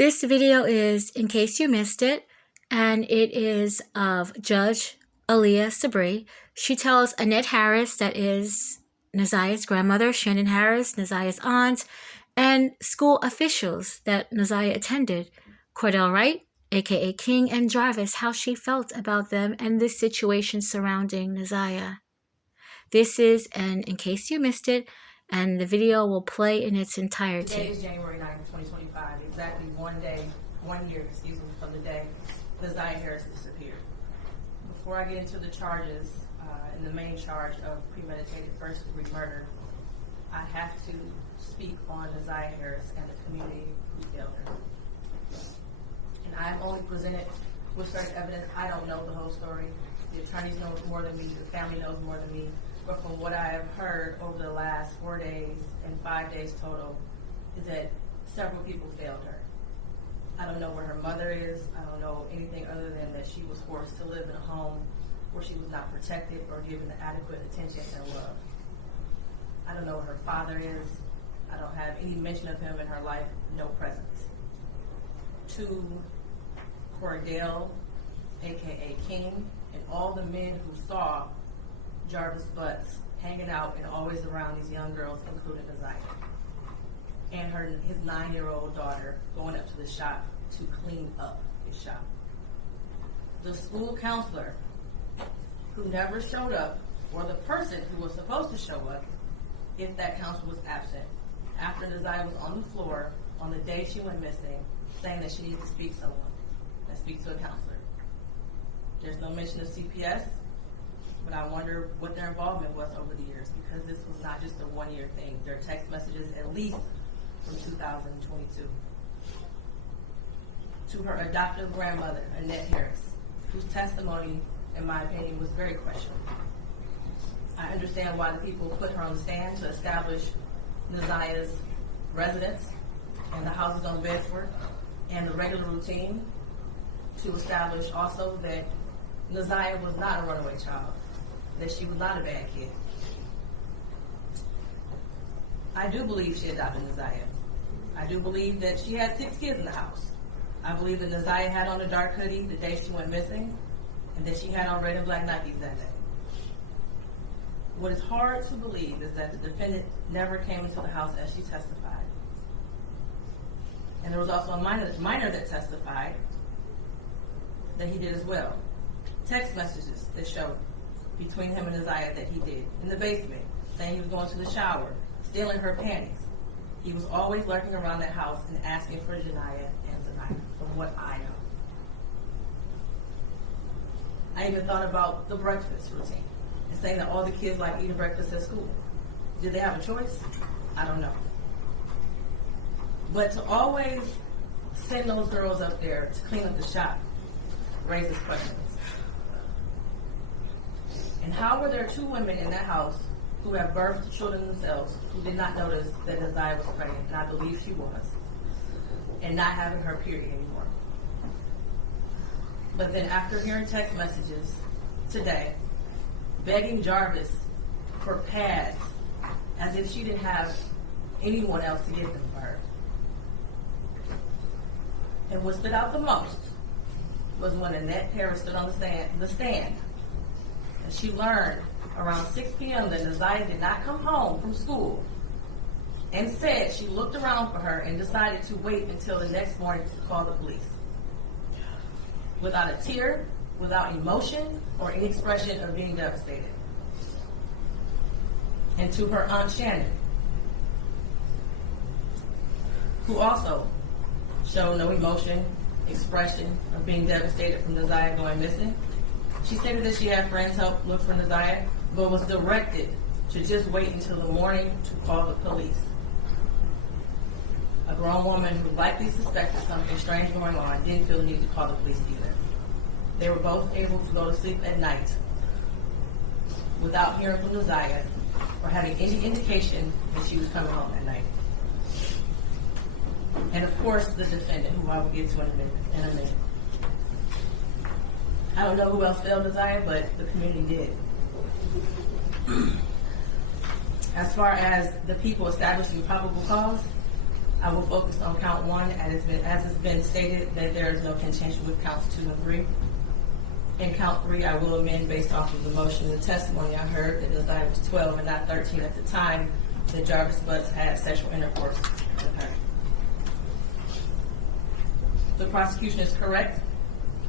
This video is in case you missed it, and it is of Judge Aaliyah Sabree. She tells Annette Harris, that is Naziah's grandmother, Shannon Harris, Naziah's aunt, and school officials that Naziah attended, Cordell Wright, aka King, and Jarvis, how she felt about them and this situation surrounding Naziah. This is an in case you missed it, and the video will play in its entirety. Today is January 9th, 2025, exactly 1 year, from the day Za'Niya Harris disappeared. Before I get into the charges, and the main charge of premeditated first-degree murder, I have to speak on Za'Niya Harris and the community who failed her. And I'm only presented with certain evidence. I don't know the whole story. The attorneys know more than me, the family knows more than me. But from what I have heard over the last 4 days and 5 days total, is that several people failed her. I don't know where her mother is. I don't know anything other than that she was forced to live in a home where she was not protected or given the adequate attention and love. I don't know where her father is. I don't have any mention of him in her life, no presence. To Cordell, aka King, and all the men who saw Jarvis butts hanging out and always around these young girls, including Za'Niya, and his 9-year-old daughter going up to the shop to clean up his shop. The school counselor who never showed up, or the person who was supposed to show up if that counselor was absent, after Za'Niya was on the floor on the day she went missing, saying that she needed to speak to someone, and speak to a counselor. There's no mention of CPS, but I wonder what their involvement was over the years, because this was not just a 1-year thing. There are text messages at least from 2022. To her adoptive grandmother, Annette Harris, whose testimony, in my opinion, was very questionable. I understand why the people put her on the stand to establish Naziah's residence and the houses on Bedford and the regular routine, to establish also that Za'Niya was not a runaway child, that she was not a bad kid. I do believe she adopted Za'Niya. I do believe that she had 6 kids in the house. I believe that Za'Niya had on a dark hoodie the day she went missing, and that she had on red and black Nikes that day. What is hard to believe is that the defendant never came into the house as she testified. And there was also a minor that testified that he did as well. Text messages that showed between him and Za'Niya that he did in the basement, saying he was going to the shower, stealing her panties. He was always lurking around that house and asking for Za'Niya and Za'Niya, from what I know. I even thought about the breakfast routine and saying that all the kids like eating breakfast at school. Did they have a choice? I don't know. But to always send those girls up there to clean up the shop raises questions. And how were there 2 women in that house who have birthed children themselves who did not notice that Za'Niya was pregnant, and I believe she was, and not having her period anymore? But then after hearing text messages today, begging Jarvis for pads as if she didn't have anyone else to give them for her. And what stood out the most was when Annette Harris stood on the stand, and she learned around 6 p.m. that Za'Niya did not come home from school, and said she looked around for her and decided to wait until the next morning to call the police. Without a tear, without emotion, or any expression of being devastated. And to her Aunt Shannon, who also showed no emotion, expression of being devastated from Za'Niya going missing. She stated that she had friends help look for Za'Niya, but was directed to just wait until the morning to call the police. A grown woman who likely suspected something strange going on didn't feel the need to call the police either. They were both able to go to sleep at night without hearing from Za'Niya or having any indication that she was coming home at night. And of course, the defendant, who I will get to in a minute. I don't know who else failed Za'Niya, but the community did. As far as the people establishing probable cause, I will focus on count 1 as it's been stated that there is no contention with counts 2 and 3. In count 3, I will amend based off of the motion and the testimony I heard that Za'Niya was 12 and not 13 at the time that Jarvis Butts had sexual intercourse with her. The prosecution is correct.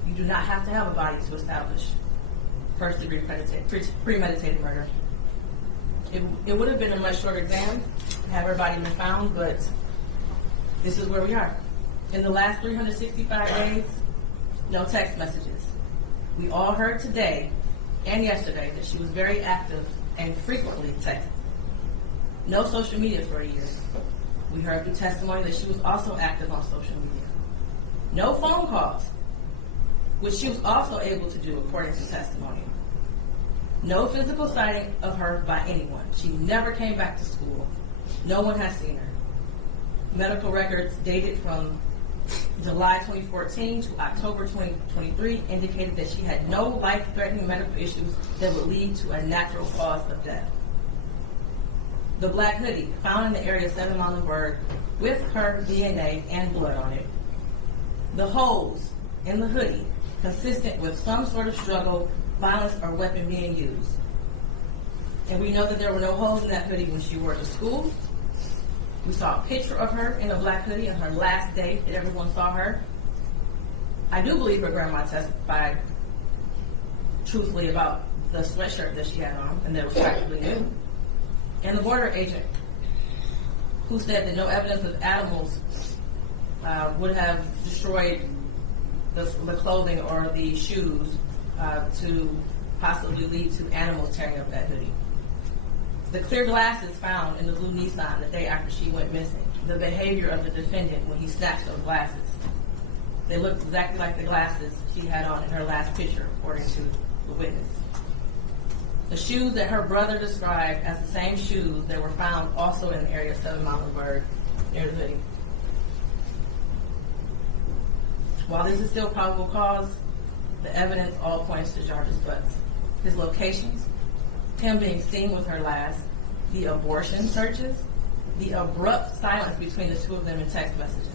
You do not have to have a body to establish first-degree premeditated murder. It would have been a much shorter exam had her body been found, but this is where we are. In the last 365 days, no text messages. We all heard today and yesterday that she was very active and frequently texting. No social media for a year. We heard through testimony that she was also active on social media. No phone calls, which she was also able to do according to testimony. No physical sighting of her by anyone. She never came back to school. No one has seen her. Medical records dated from July 2014 to October 2023 indicated that she had no life-threatening medical issues that would lead to a natural cause of death. The black hoodie found in the area of 7 Mile and Bird with her DNA and blood on it. The holes in the hoodie consistent with some sort of struggle, violence, or weapon being used. And we know that there were no holes in that hoodie when she wore it to school. We saw a picture of her in a black hoodie on her last day that everyone saw her. I do believe her grandma testified truthfully about the sweatshirt that she had on and that it was practically new. And the border agent who said that no evidence of animals would have destroyed the clothing or the shoes to possibly lead to animals tearing up that hoodie. The clear glasses found in the blue Nissan the day after she went missing. The behavior of the defendant when he snatched those glasses. They looked exactly like the glasses she had on in her last picture, according to the witness. The shoes that her brother described as the same shoes that were found also in the area of 7 Mile and Bird near the hoodie. While this is still probable cause, the evidence all points to Jarvis Butts. His locations, him being seen with her last, the abortion searches, the abrupt silence between the two of them in text messages,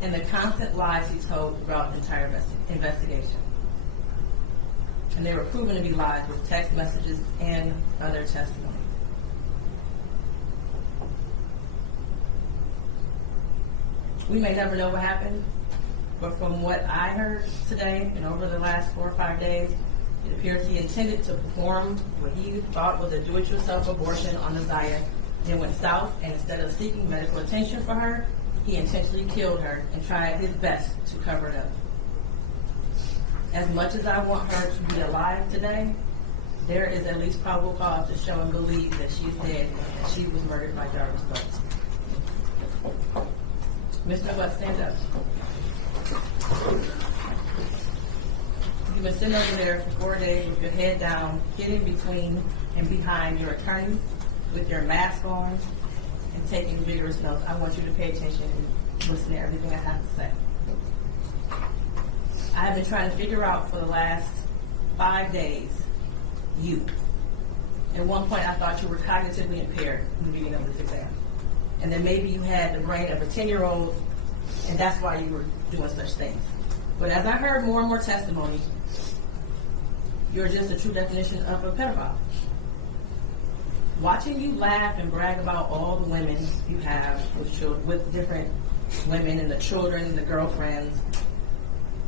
and the constant lies he told throughout the entire investigation. And they were proven to be lies with text messages and other testimony. We may never know what happened, but from what I heard today and over the last 4 or 5 days, it appears he intended to perform what he thought was a do-it-yourself abortion on Za'Niya, then went south, and instead of seeking medical attention for her, he intentionally killed her and tried his best to cover it up. As much as I want her to be alive today, there is at least probable cause to show and believe that she's dead and that she was murdered by Jarvis Butts. Mr. Butts, stand up. You've been sitting over there for 4 days with your head down, getting between and behind your attorney with your mask on and taking vigorous notes. I want you to pay attention and listen to everything I have to say. I have been trying to figure out for the last 5 days you. At one point I thought you were cognitively impaired in the beginning of this exam. And then maybe you had the brain of a 10-year-old and that's why you were doing such things. But as I heard more and more testimony, you're just a true definition of a pedophile. Watching you laugh and brag about all the women you have with different women and the children and the girlfriends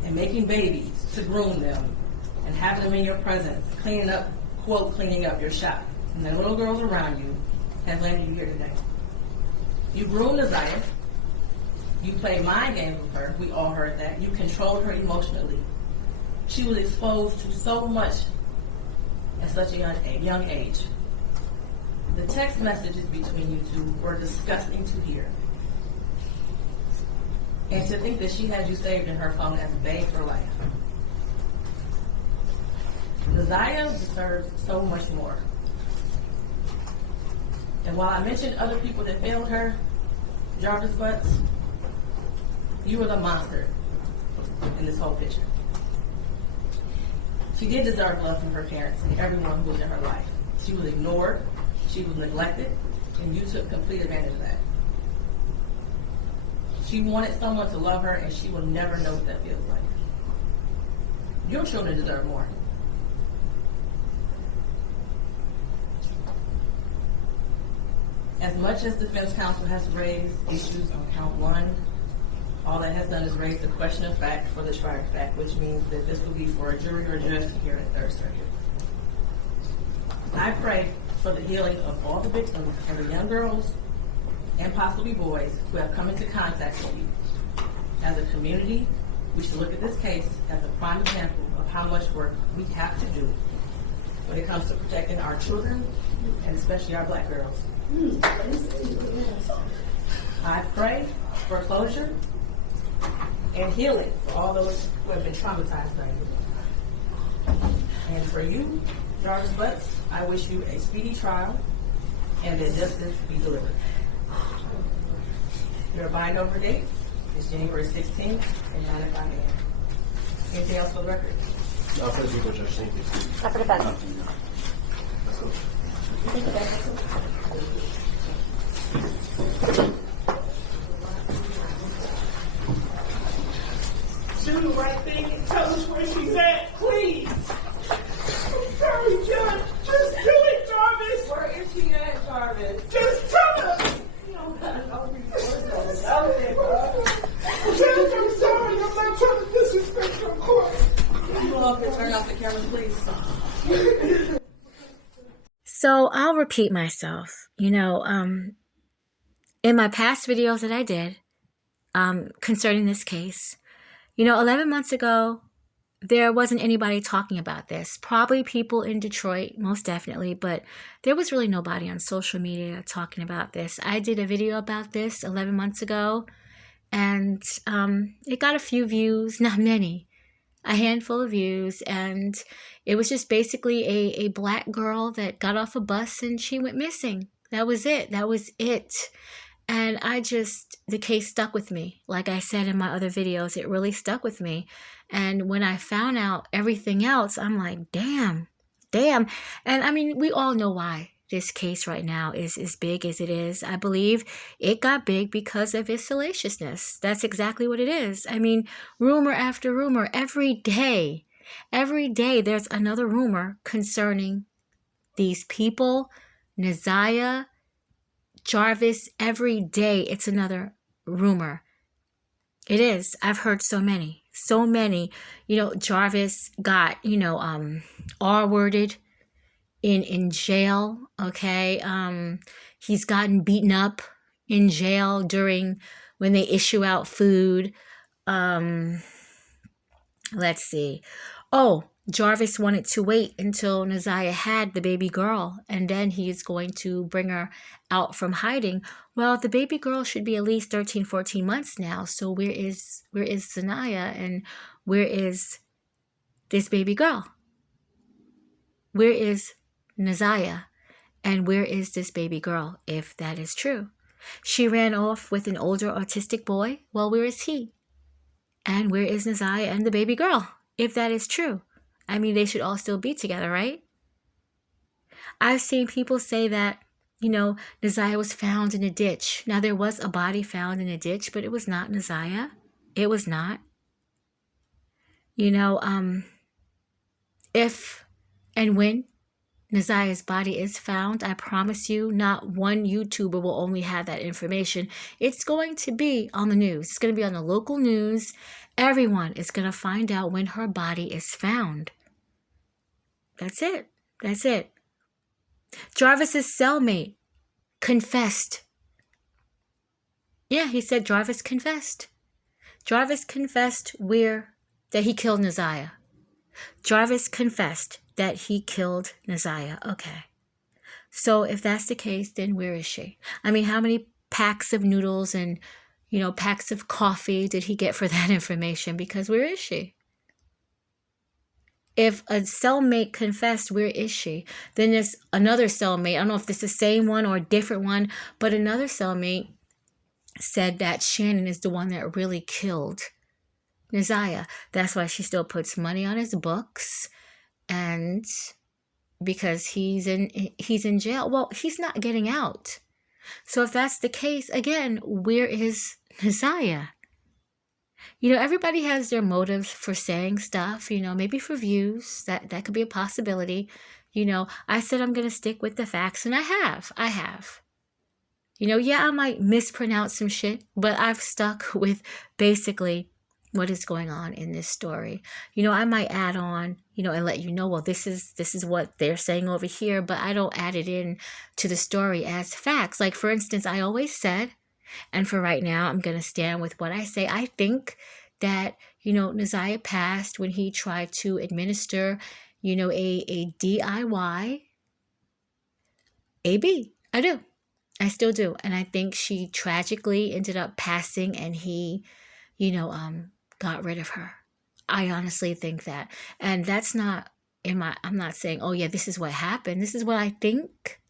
and making babies to groom them and having them in your presence, cleaning up, quote, cleaning up your shop. And the little girls around you have landed you here today. You groomed Za'Niya. You played mind games with her. We all heard that. You controlled her emotionally. She was exposed to so much at such a young age. The text messages between you two were disgusting to hear. And to think that she had you saved in her phone as a babe for life. Za'Niya deserves so much more. And while I mentioned other people that failed her, Jarvis Butts, you were the monster in this whole picture. She did deserve love from her parents and everyone who was in her life. She was ignored, she was neglected, and you took complete advantage of that. She wanted someone to love her, and she will never know what that feels like. Your children deserve more. As much as defense counsel has raised issues on count one, all that has done is raise the question of fact for the trier of fact, which means that this will be for a jury or a judge to hear in Third Circuit. I pray for the healing of all the victims and the young girls and possibly boys who have come into contact with you. As a community, we should look at this case as a prime example of how much work we have to do when it comes to protecting our children and especially our Black girls. I pray for closure and healing for all those who have been traumatized by you. And for you, Jarvis Butts, I wish you a speedy trial and that justice be delivered. Your bind over date is January 16th at 9:05 a.m. Anything else for the record? No, for the people, Judge. Thank you. After the fact. Do the right thing and tell us where she's at, please. I'm sorry, Judge. Just do it, Jarvis. Where is she at, Jarvis? Just tell us. Judge, I'm sorry. I'm not trying to disrespect your court. You all can turn off the cameras, please. So I'll repeat myself. In my past videos that I did concerning this case, 11 months ago, there wasn't anybody talking about this. Probably people in Detroit, most definitely, but there was really nobody on social media talking about this. I did a video about this 11 months ago, and it got a few views, not many, a handful of views, and it was just basically a Black girl that got off a bus and she went missing. That was it. And the case stuck with me. Like I said in my other videos, it really stuck with me. And when I found out everything else, I'm like, damn. And I mean, we all know why this case right now is as big as it is. I believe it got big because of its salaciousness. That's exactly what it is. I mean, rumor after rumor, every day there's another rumor concerning these people, Za'Niya, Jarvis. Every day it's another rumor. It is. I've heard so many. Jarvis got, R-worded in jail. Okay. He's gotten beaten up in jail when they issue out food. Let's see. Oh, Jarvis wanted to wait until Za'Niya had the baby girl, and then he's going to bring her out from hiding. Well, the baby girl should be at least 13, 14 months now. So where is Za'Niya, and where is this baby girl? Where is Za'Niya, and where is this baby girl, if that is true? She ran off with an older autistic boy. Well, where is he? And where is Za'Niya and the baby girl, if that is true? I mean, they should all still be together, right? I've seen people say that, Za'Niya was found in a ditch. Now, there was a body found in a ditch, but it was not Za'Niya. It was not. If and when Za'Niya's body is found, I promise you, not one YouTuber will only have that information. It's going to be on the news. It's going to be on the local news. Everyone is going to find out when her body is found. That's it. Jarvis's cellmate confessed. Yeah, he said Jarvis confessed. Jarvis confessed that he killed Za'Niya. Jarvis confessed that he killed Za'Niya. Okay. So if that's the case, then where is she? I mean, how many packs of noodles and, packs of coffee did he get for that information? Because where is she? If a cellmate confessed, where is she? Then there's another cellmate. I don't know if this is the same one or a different one, but another cellmate said that Shannon is the one that really killed Za'Niya. That's why she still puts money on his books, and because he's in jail. Well, he's not getting out. So if that's the case, again, where is Za'Niya. Everybody has their motives for saying stuff, maybe for views. That could be a possibility. I said I'm going to stick with the facts, and I have. I have. Yeah, I might mispronounce some shit, but I've stuck with basically what is going on in this story. I might add on, and let you know, well, this is what they're saying over here, but I don't add it in to the story as facts. Like, for instance, I always said, and for right now, I'm going to stand with what I say. I think that, Za'Niya passed when he tried to administer, a DIY AB. I do. I still do. And I think she tragically ended up passing and he, got rid of her. I honestly think that. And that's not I'm not saying, oh yeah, this is what happened. This is what I think.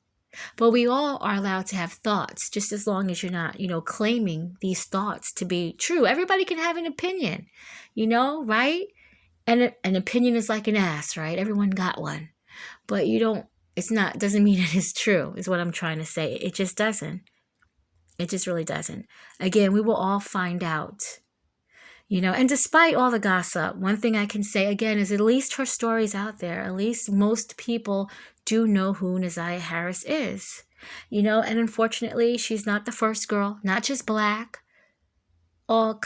But we all are allowed to have thoughts, just as long as you're not, claiming these thoughts to be true. Everybody can have an opinion, right? And an opinion is like an ass, right? Everyone got one. But doesn't mean it is true, is what I'm trying to say. It just doesn't. It just really doesn't. Again, we will all find out. And despite all the gossip, one thing I can say again is at least her story's out there. At least most people do know who Za'Niya Harris is. And unfortunately, she's not the first girl, not just black. All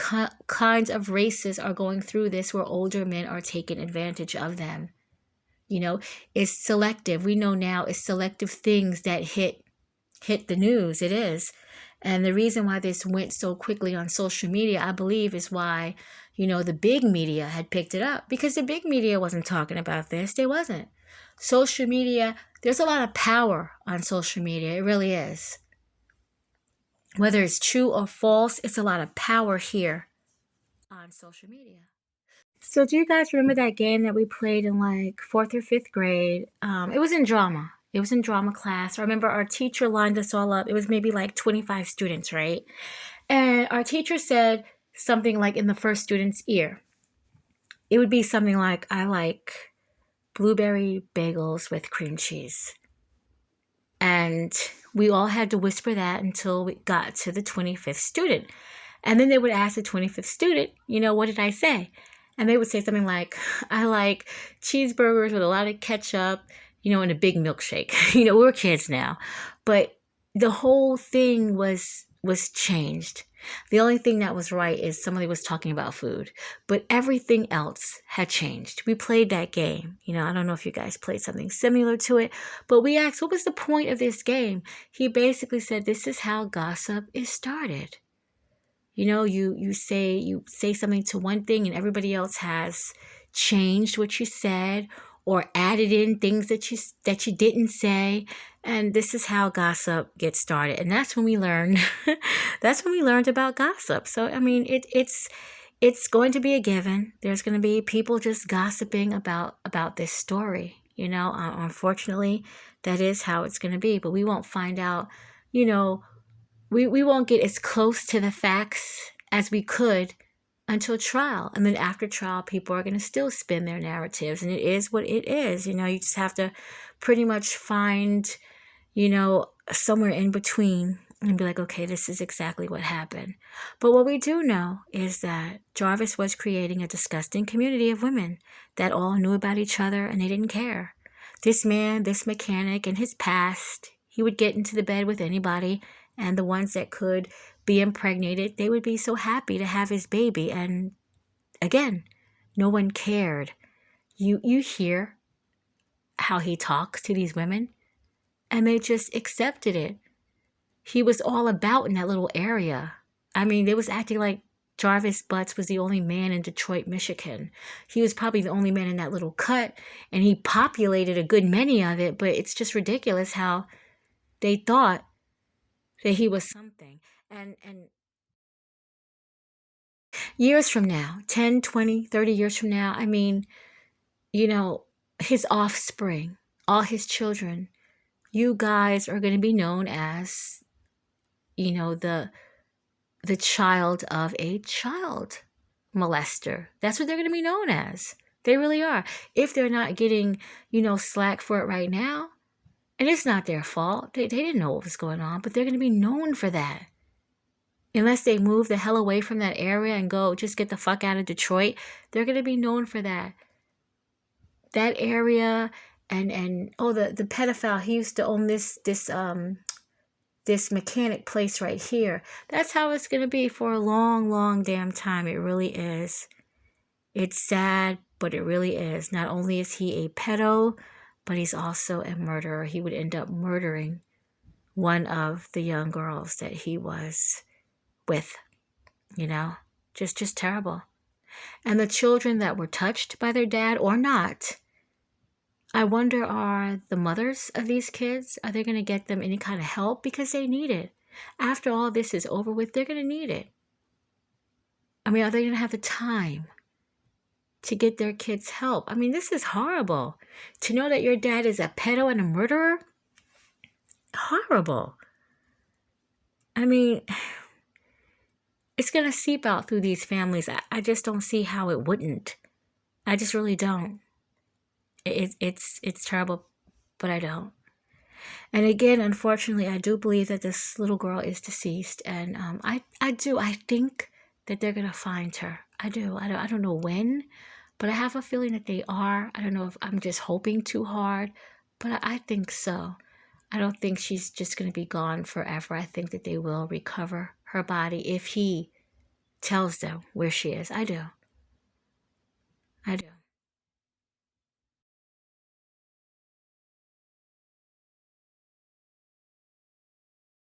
kinds of races are going through this where older men are taking advantage of them. It's selective. We know now it's selective things that hit the news. It is. And the reason why this went so quickly on social media, I believe, is why, the big media had picked it up. Because the big media wasn't talking about this. They wasn't. Social media, there's a lot of power on social media. It really is. Whether it's true or false, it's a lot of power here on social media. So do you guys remember that game that we played in like 4th or 5th grade? It was in drama. It was in drama class. I remember our teacher lined us all up. It was maybe like 25 students, right? And our teacher said something like in the first student's ear. It would be something like, I like blueberry bagels with cream cheese. And we all had to whisper that until we got to the 25th student. And then they would ask the 25th student, what did I say? And they would say something like, I like cheeseburgers with a lot of ketchup, and a big milkshake. We're kids now. But the whole thing was changed. The only thing that was right is somebody was talking about food. But everything else had changed. We played that game. I don't know if you guys played something similar to it. But we asked, what was the point of this game? He basically said, this is how gossip is started. You say something to one thing and everybody else has changed what you said or added in things that you didn't say. And this is how gossip gets started. And that's when we learned about gossip. So, I mean, it's going to be a given. There's going to be people just gossiping about this story. Unfortunately, that is how it's going to be. But we won't find out, we won't get as close to the facts as we could until trial. And then after trial, people are going to still spin their narratives. And it is what it is. You just have to pretty much find, somewhere in between and be like, okay, this is exactly what happened. But what we do know is that Jarvis was creating a disgusting community of women that all knew about each other and they didn't care. This man, this mechanic, in his past, he would get into the bed with anybody. And the ones that could be impregnated, they would be so happy to have his baby. And again, no one cared. You hear how he talks to these women, and they just accepted it. He was all about in that little area. I mean, they was acting like Jarvis Butts was the only man in Detroit, Michigan. He was probably the only man in that little cut, and he populated a good many of it, but it's just ridiculous how they thought that he was something. And years from now, 10, 20, 30 years from now, I mean, his offspring, all his children, you guys are going to be known as, the child of a child molester. That's what they're going to be known as. They really are. If they're not getting, slack for it right now, and it's not their fault. They didn't know what was going on, but they're going to be known for that. Unless they move the hell away from that area and go just get the fuck out of Detroit, they're going to be known for that. That area and oh, the pedophile, he used to own this mechanic place right here. That's how it's going to be for a long, long damn time. It really is. It's sad, but it really is. Not only is he a pedo, but he's also a murderer. He would end up murdering one of the young girls that he was with, you know, just terrible. And the children that were touched by their dad or not, I wonder, are the mothers of these kids, are they going to get them any kind of help? Because they need it. After all this is over with, they're going to need it. I mean, are they going to have the time to get their kids help? I mean, this is horrible. To know that your dad is a pedo and a murderer, horrible. I mean, it's going to seep out through these families. I just don't see how it wouldn't. I just really don't. It's terrible, but I don't. And again, unfortunately, I do believe that this little girl is deceased. And I think that they're going to find her. I do. I don't know when, but I have a feeling that they are. I don't know if I'm just hoping too hard, but I think so. I don't think she's just going to be gone forever. I think that they will recover her body if he tells them where she is. I do.